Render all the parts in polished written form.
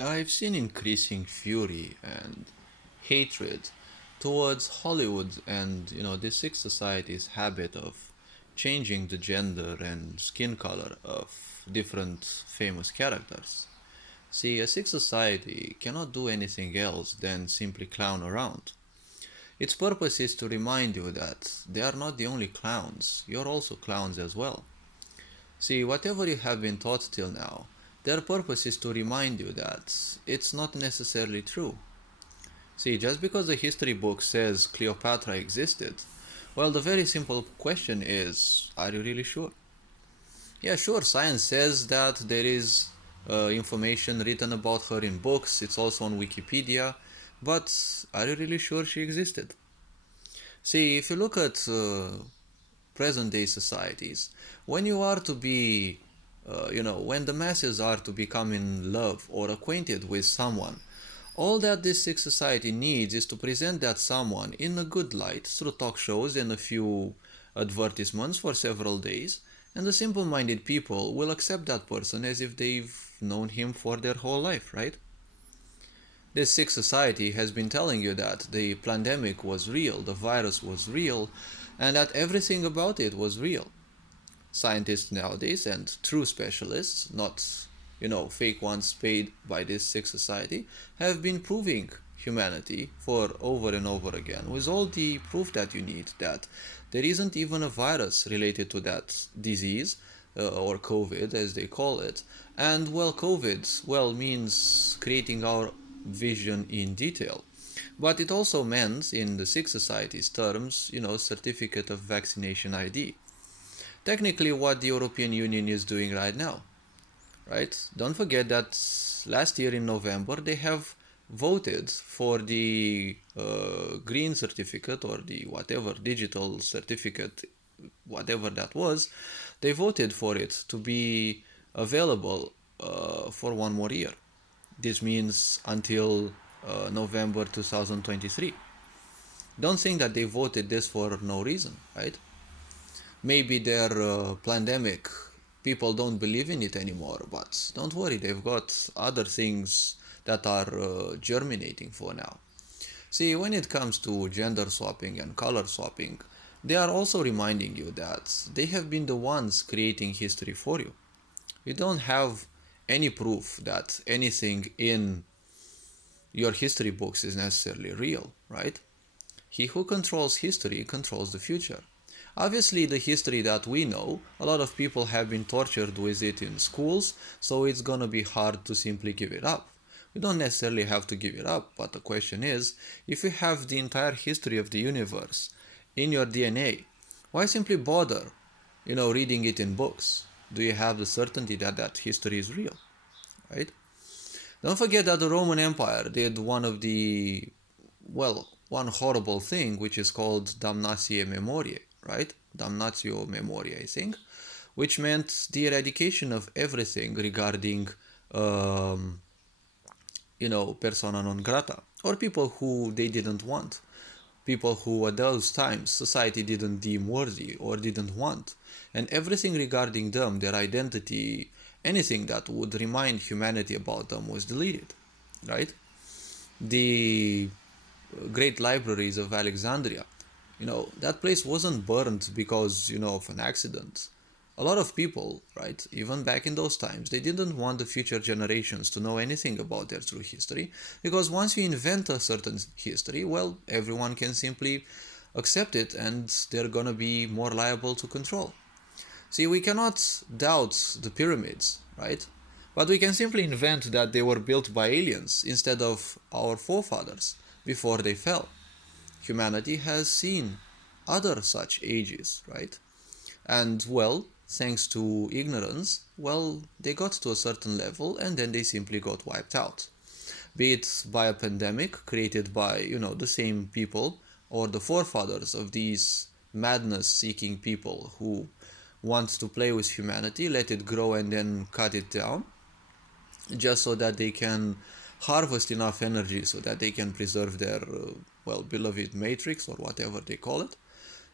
I've seen increasing fury and hatred towards Hollywood and the sick society's habit of changing the gender and skin color of different famous characters. See, a sick society cannot do anything else than simply clown around. Its purpose is to remind you that they are not the only clowns, you're also clowns as well. See, whatever you have been taught till now, their purpose is to remind you that it's not necessarily true. See, just because the history book says Cleopatra existed, well, the very simple question is, are you really sure? Yeah, sure, science says that there is information written about her in books, it's also on Wikipedia, but are you really sure she existed? See, if you look at present day societies, when you are to be, when the masses are to become in love or acquainted with someone, all that this sick society needs is to present that someone in a good light through talk shows and a few advertisements for several days, and the simple minded people will accept that person as if they've known him for their whole life, right? This sick society has been telling you that the pandemic was real, the virus was real, and that everything about it was real. Scientists nowadays and true specialists, not fake ones paid by this sick society, have been proving humanity for over and over again with all the proof that you need that there isn't even a virus related to that disease, or COVID as they call it. And well, COVID well means creating our vision in detail, but it also meant in the sick society's terms, certificate of vaccination ID. Technically what the European Union is doing right now, right? Don't forget that last year in November they have voted for the green certificate or the whatever digital certificate, whatever that was. They voted for it to be available for one more year. This means until November 2023. Don't think that they voted this for no reason, right? Maybe their pandemic, people don't believe in it anymore, but don't worry, they've got other things that are germinating for now. See, when it comes to gender swapping and color swapping, they are also reminding you that they have been the ones creating history for you. You don't have any proof that anything in your history books is necessarily real, right? He who controls history controls the future. Obviously, the history that we know, a lot of people have been tortured with it in schools, so it's gonna be hard to simply give it up. We don't necessarily have to give it up, but the question is, if you have the entire history of the universe in your DNA, why simply bother, reading it in books? Do you have the certainty that that history is real, right? Don't forget that the Roman Empire did one horrible thing, which is called damnatio memoriae, right? Damnatio memoriae, I think, which meant the eradication of everything regarding, um, persona non grata, or people who they didn't want, people who at those times society didn't deem worthy or didn't want, and everything regarding them, their identity, anything that would remind humanity about them was deleted, right? The great libraries of Alexandria, that place wasn't burned because, of an accident. A lot of people, right, even back in those times, they didn't want the future generations to know anything about their true history, because once you invent a certain history, well, everyone can simply accept it and they're gonna be more liable to control. See, we cannot doubt the pyramids, right? But we can simply invent that they were built by aliens instead of our forefathers before they fell. Humanity has seen other such ages, right? And well, thanks to ignorance, well, they got to a certain level and then they simply got wiped out. Be it by a pandemic created by, the same people or the forefathers of these madness seeking people who want to play with humanity, let it grow and then cut it down, just so that they can harvest enough energy so that they can preserve their, beloved matrix or whatever they call it.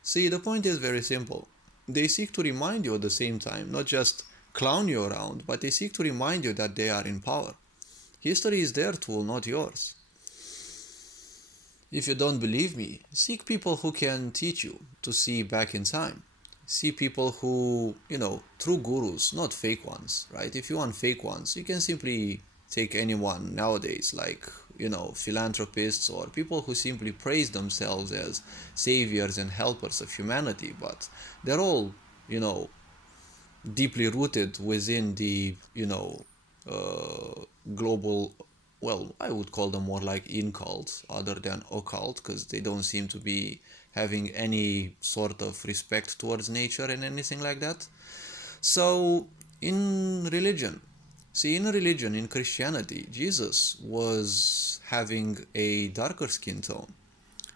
See, the point is very simple. They seek to remind you at the same time, not just clown you around, but they seek to remind you that they are in power. History is their tool, not yours. If you don't believe me, seek people who can teach you to see back in time. See people who, true gurus, not fake ones, right? If you want fake ones, you can simply take anyone nowadays, like, philanthropists or people who simply praise themselves as saviors and helpers of humanity, but they're all, you know, deeply rooted within the global, well, I would call them more like incult other than occult, because they don't seem to be having any sort of respect towards nature and anything like that. So in religion, in Christianity, Jesus was having a darker skin tone.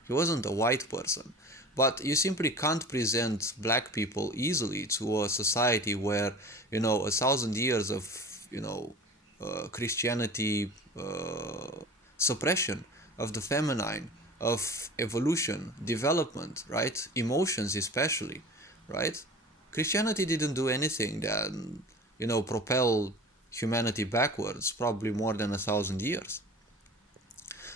He wasn't a white person. But you simply can't present black people easily to a society where, 1,000 years of, Christianity suppression of the feminine, of evolution, development, right? Emotions, especially, right? Christianity didn't do anything that, propel humanity backwards, probably more than 1,000 years.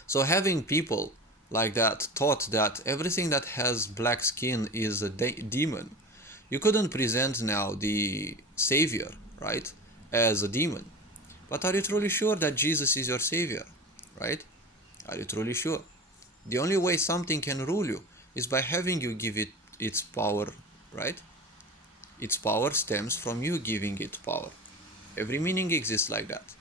So having people like that taught that everything that has black skin is a demon, you couldn't present now the savior, right, as a demon. But are you truly sure that Jesus is your savior, right? Are you truly sure? The only way something can rule you is by having you give it its power, right? Its power stems from you giving it power. Every meaning exists like that.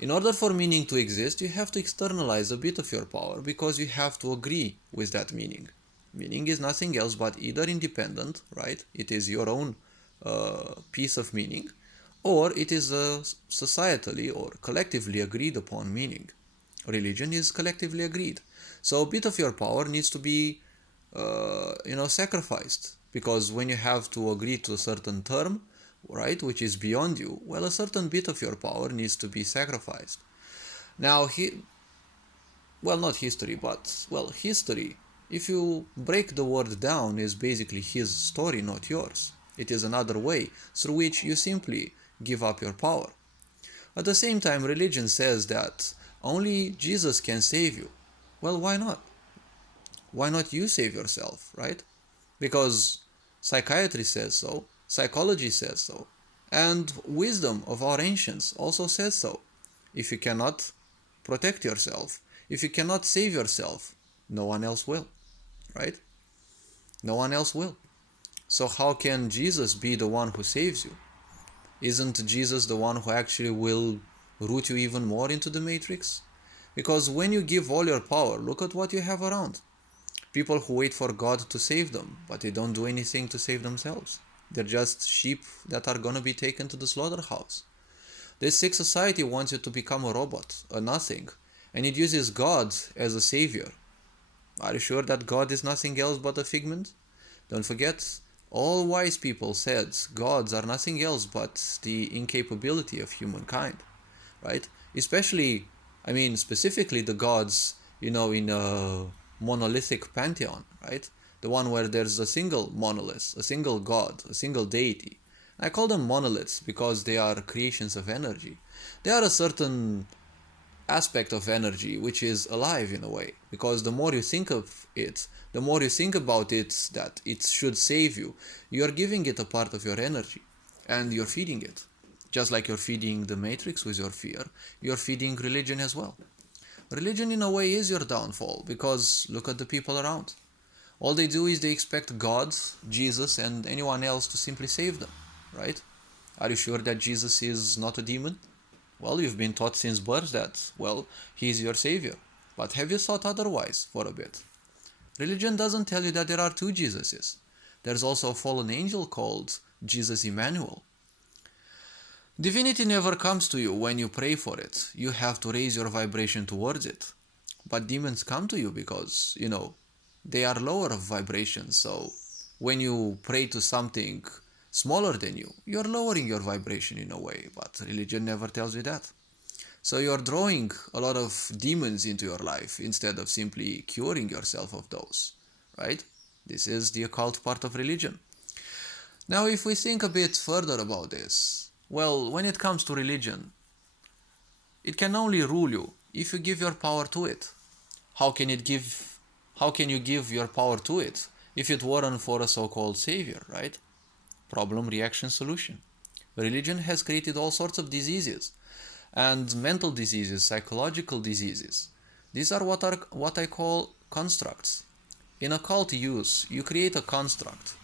In order for meaning to exist, you have to externalize a bit of your power because you have to agree with that meaning. Meaning is nothing else but either independent, right? It is your own piece of meaning, or it is a societally or collectively agreed upon meaning. Religion is collectively agreed. So a bit of your power needs to be, sacrificed, because when you have to agree to a certain term, right, which is beyond you, well, a certain bit of your power needs to be sacrificed. Now, well, not history, but, well, history, if you break the word down, is basically his story, not yours. It is another way through which you simply give up your power. At the same time, religion says that only Jesus can save you. Well, why not? Why not you save yourself, right? Because psychiatry says so, psychology says so, and wisdom of our ancients also says so. If you cannot protect yourself, if you cannot save yourself, no one else will, right? No one else will. So how can Jesus be the one who saves you? Isn't Jesus the one who actually will root you even more into the matrix? Because when you give all your power, look at what you have around. People who wait for God to save them, but they don't do anything to save themselves. They're just sheep that are gonna be taken to the slaughterhouse. This sick society wants you to become a robot, a nothing, and it uses God as a savior. Are you sure that God is nothing else but a figment? Don't forget, all wise people said gods are nothing else but the incapability of humankind, right? Especially, specifically the gods, in a monolithic pantheon, right? The one where there's a single monolith, a single god, a single deity. I call them monoliths because they are creations of energy. They are a certain aspect of energy which is alive in a way, because the more you think of it, the more you think about it that it should save you, you are giving it a part of your energy and you're feeding it. Just like you're feeding the matrix with your fear, you're feeding religion as well. Religion in a way is your downfall, because look at the people around. All they do is they expect God, Jesus, and anyone else to simply save them, right? Are you sure that Jesus is not a demon? Well, you've been taught since birth that, well, he is your savior. But have you thought otherwise for a bit? Religion doesn't tell you that there are two Jesuses. There's also a fallen angel called Jesus Emmanuel. Divinity never comes to you when you pray for it. You have to raise your vibration towards it. But demons come to you because, they are lower of vibration. So when you pray to something smaller than you, you're lowering your vibration in a way. But religion never tells you that. So you're drawing a lot of demons into your life instead of simply curing yourself of those, right? This is the occult part of religion. Now, if we think a bit further about this, well, when it comes to religion, It can only rule you if you give your power to it. How can it give how can you give your power to it if it weren't for a so-called savior, right? Problem, reaction, solution. Religion has created all sorts of diseases and mental diseases, psychological diseases. These are what I call constructs. In occult use, you create a construct.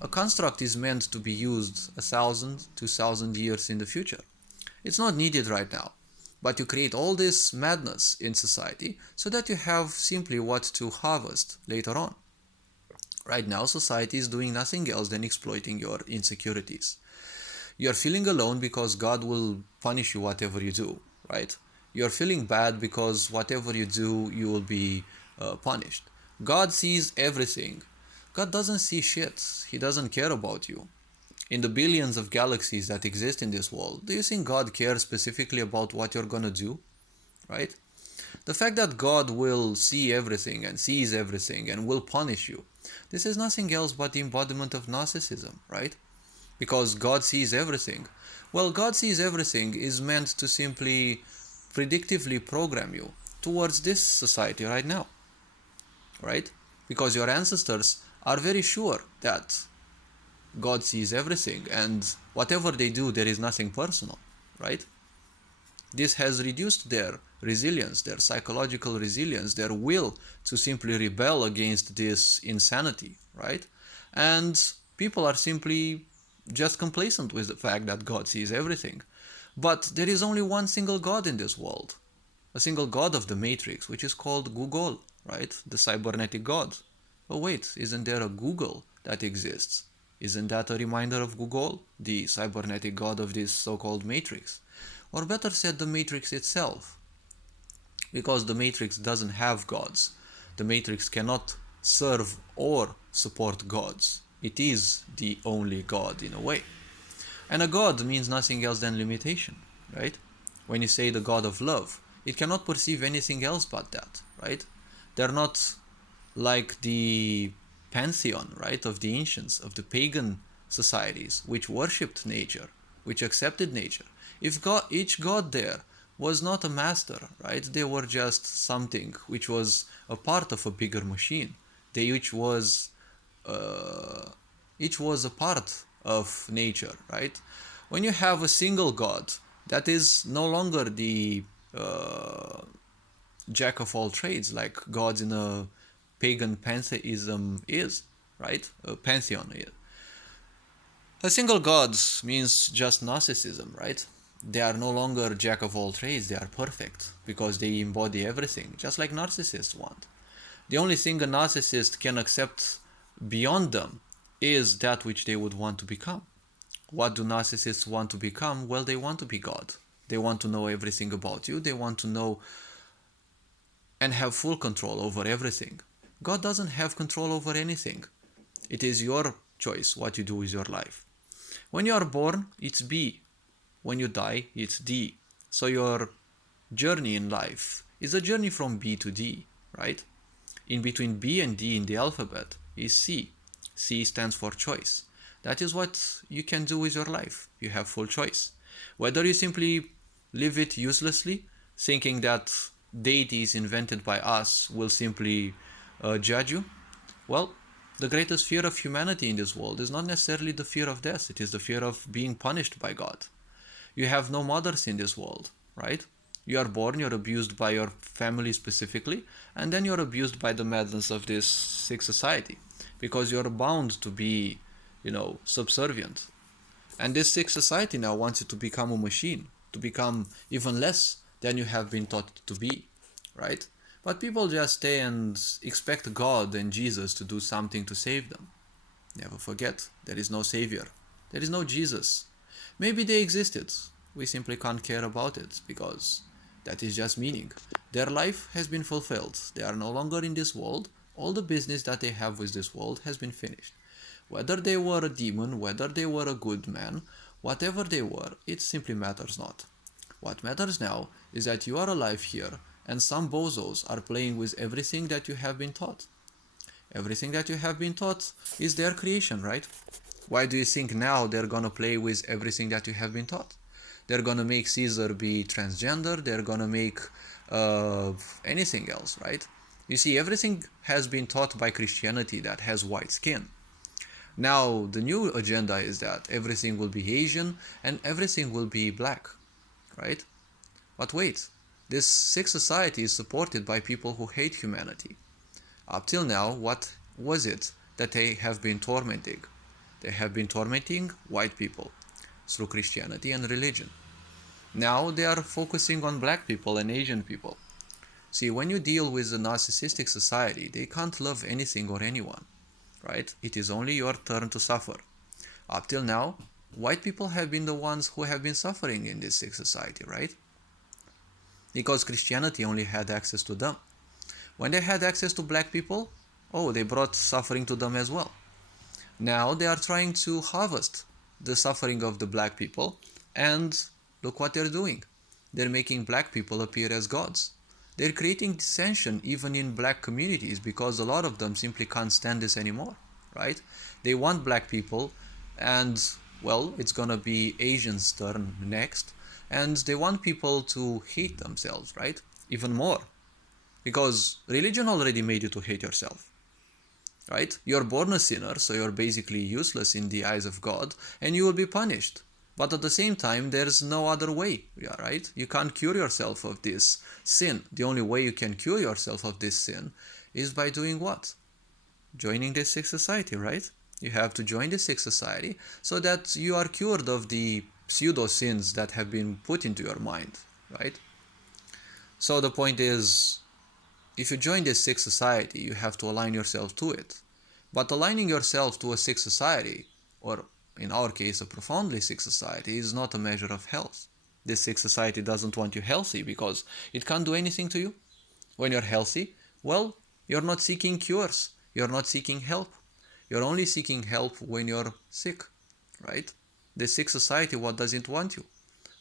A construct is meant to be used 1,000, 2,000 years in the future. It's not needed right now. But you create all this madness in society so that you have simply what to harvest later on. Right now, society is doing nothing else than exploiting your insecurities. You're feeling alone because God will punish you whatever you do, right? You're feeling bad because whatever you do, you will be punished. God sees everything. God doesn't see shit. He doesn't care about you. In the billions of galaxies that exist in this world, do you think God cares specifically about what you're gonna do, right? The fact that God will see everything and sees everything and will punish you, this is nothing else but the embodiment of narcissism, right? Because God sees everything. Well, God sees everything is meant to simply predictively program you towards this society right now, right? Because your ancestors are very sure that God sees everything, and whatever they do, there is nothing personal, right? This has reduced their resilience, their psychological resilience, their will to simply rebel against this insanity, right? And people are simply just complacent with the fact that God sees everything. But there is only one single God in this world, a single God of the Matrix, which is called Google, right? The cybernetic God. Oh wait, isn't there a Google that exists? Isn't that a reminder of Google, the cybernetic God of this so-called Matrix? Or better said, the Matrix itself. Because the Matrix doesn't have gods. The Matrix cannot serve or support gods. It is the only God in a way. And a God means nothing else than limitation, right? When you say the God of love, it cannot perceive anything else but that, right? They're not like the pantheon, right, of the ancients, of the pagan societies, which worshipped nature, which accepted nature. If each god there was not a master, right, they were just something which was a part of a bigger machine. They each was a part of nature, right? When you have a single god, that is no longer the jack of all trades like gods in a pagan pantheism is, right? A pantheon is. A single god means just narcissism, right? They are no longer jack of all trades, they are perfect because they embody everything, just like narcissists want. The only thing a narcissist can accept beyond them is that which they would want to become. What do narcissists want to become? Well, they want to be God. They want to know everything about you. They want to know and have full control over everything. God doesn't have control over anything. It is your choice what you do with your life. When you are born, it's B. When you die, it's D. So your journey in life is a journey from B to D, right? In between B and D in the alphabet is C. C stands for choice. That is what you can do with your life. You have full choice. Whether you simply live it uselessly, thinking that deities invented by us will simply judge you, well, the greatest fear of humanity in this world is not necessarily the fear of death. It is the fear of being punished by God. You have no mothers in this world, right? You are born, you're abused by your family specifically, and then you're abused by the madness of this sick society because you're bound to be, subservient. And this sick society now wants you to become a machine, to become even less than you have been taught to be, right? But people just stay and expect God and Jesus to do something to save them. Never forget, there is no Savior. There is no Jesus. Maybe they existed. We simply can't care about it because that is just meaning. Their life has been fulfilled. They are no longer in this world. All the business that they have with this world has been finished. Whether they were a demon, whether they were a good man, whatever they were, it simply matters not. What matters now is that you are alive here and some bozos are playing with everything that you have been taught. Everything that you have been taught is their creation, right? Why do you think now they're gonna play with everything that you have been taught? They're gonna make Caesar be transgender. They're gonna make uh, anything else, right? You see, everything has been taught by Christianity that has white skin. Now, the new agenda is that everything will be Asian and everything will be black, right? But wait, this sick society is supported by people who hate humanity. Up till now, what was it that they have been tormenting? They have been tormenting white people through Christianity and religion. Now they are focusing on black people and Asian people. See, when you deal with a narcissistic society, they can't love anything or anyone, right? It is only your turn to suffer. Up till now, white people have been the ones who have been suffering in this sick society, right? Because Christianity only had access to them. When they had access to black people, oh, they brought suffering to them as well. Now they are trying to harvest the suffering of the black people, and look what they're doing. They're making black people appear as gods. They're creating dissension even in black communities because a lot of them simply can't stand this anymore, right? They want black people, and well, it's gonna be Asians' turn next, and they want people to hate themselves, right? Even more. Because religion already made you to hate yourself, right? You're born a sinner, so you're basically useless in the eyes of God, and you will be punished. But at the same time, there's no other way, yeah, right? You can't cure yourself of this sin. The only way you can cure yourself of this sin is by doing what? Joining this sick society, right? You have to join the sick society so that you are cured of the pseudo sins that have been put into your mind, right? So the point is, if you join this sick society, you have to align yourself to it. But aligning yourself to a sick society, or in our case, a profoundly sick society, is not a measure of health. This sick society doesn't want you healthy because it can't do anything to you. When you're healthy, well, you're not seeking cures. You're not seeking help. You're only seeking help when you're sick, right? The sick society, what doesn't want you?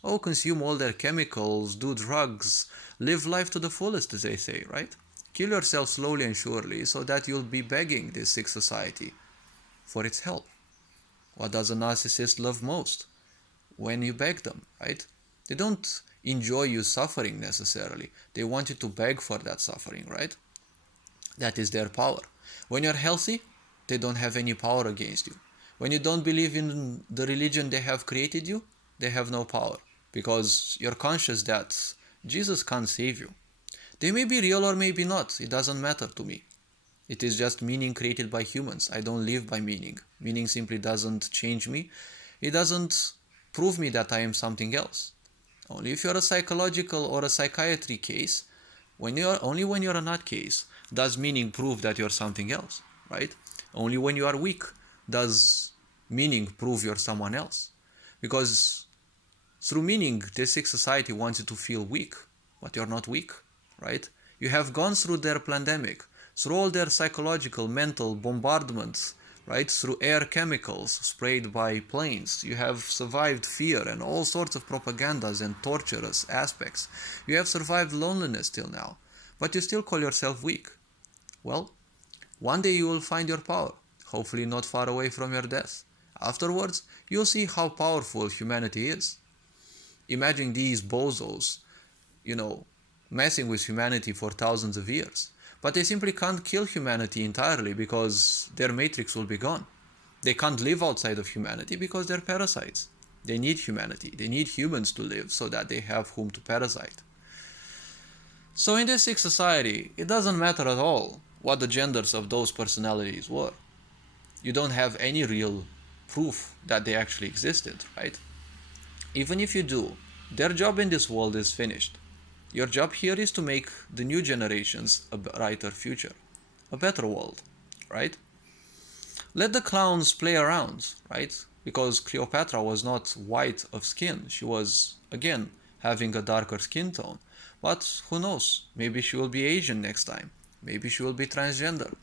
Oh, consume all their chemicals, do drugs, live life to the fullest, as they say, right? Kill yourself slowly and surely so that you'll be begging this sick society for its help. What does a narcissist love most? When you beg them, right? They don't enjoy you suffering necessarily. They want you to beg for that suffering, right? That is their power. When you're healthy, they don't have any power against you. When you don't believe in the religion they have created you, they have no power because you're conscious that Jesus can't save you. They may be real or maybe not. It doesn't matter to me. It is just meaning created by humans. I don't live by meaning. Meaning simply doesn't change me. It doesn't prove me that I am something else. Only if you're a psychological or a psychiatry case, only when you're a nutcase, does meaning prove that you're something else, right? Only when you are weak does meaning prove you're someone else. Because through meaning, this sick society wants you to feel weak, but you're not weak, right? You have gone through their pandemic, through all their psychological, mental bombardments, right? Through air chemicals sprayed by planes. You have survived fear and all sorts of propagandas and torturous aspects. You have survived loneliness till now, but you still call yourself weak. Well, one day you will find your power, hopefully not far away from your death. Afterwards, you'll see how powerful humanity is. Imagine these bozos, messing with humanity for thousands of years. But they simply can't kill humanity entirely because their matrix will be gone. They can't live outside of humanity because they're parasites. They need humanity. They need humans to live so that they have whom to parasite. So in this sick society, it doesn't matter at all what the genders of those personalities were. You don't have any real proof that they actually existed, right? Even if you do, their job in this world is finished. Your job here is to make the new generations a brighter future, a better world, right? Let the clowns play around, right? Because Cleopatra was not white of skin. She was, again, having a darker skin tone. But who knows? Maybe she will be Asian next time. Maybe she will be transgender.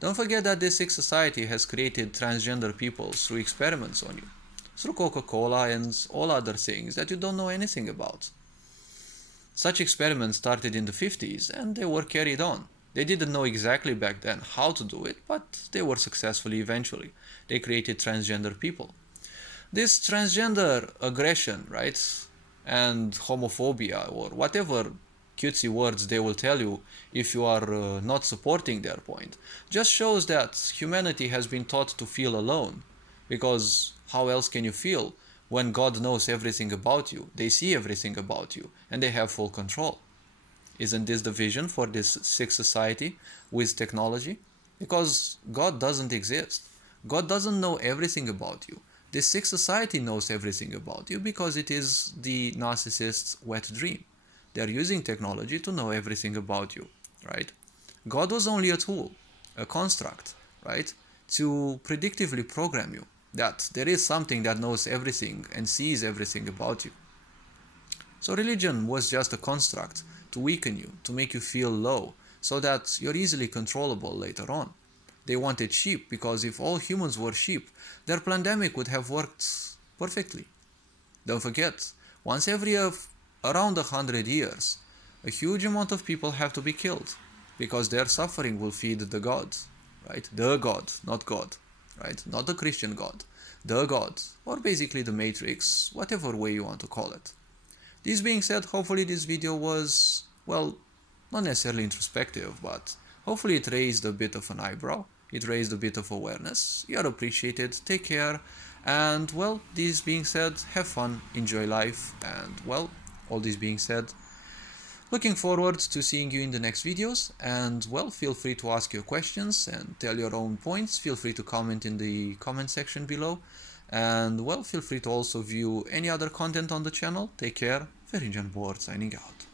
Don't forget that this sick society has created transgender people through experiments on you, through Coca-Cola and all other things that you don't know anything about. Such experiments started in the 50s and they were carried on. They didn't know exactly back then how to do it, but they were successful eventually. They created transgender people. This transgender aggression, right? and homophobia or whatever cutesy words they will tell you if you are not supporting their point, just shows that humanity has been taught to feel alone. Because how else can you feel when God knows everything about you, they see everything about you, and they have full control? Isn't this the vision for this sick society with technology? Because God doesn't exist. God doesn't know everything about you. This sick society knows everything about you because it is the narcissist's wet dream. They are using technology to know everything about you, right? God was only a tool, a construct, right? To predictively program you that there is something that knows everything and sees everything about you. So religion was just a construct to weaken you, to make you feel low, so that you're easily controllable later on. They wanted sheep because if all humans were sheep, their pandemic would have worked perfectly. Don't forget, once every around 100 years, a huge amount of people have to be killed because their suffering will feed the God, right? The God, not God, right? Not the Christian God, the God, or basically the Matrix, whatever way you want to call it. This being said, hopefully this video was, well, not necessarily introspective, but hopefully it raised a bit of an eyebrow. It raised a bit of awareness. You're appreciated. Take care. And, well, this being said, have fun, enjoy life, and, well, all this being said, looking forward to seeing you in the next videos. And, well, feel free to ask your questions and tell your own points. Feel free to comment in the comment section below. And, well, feel free to also view any other content on the channel. Take care. Very Board signing out.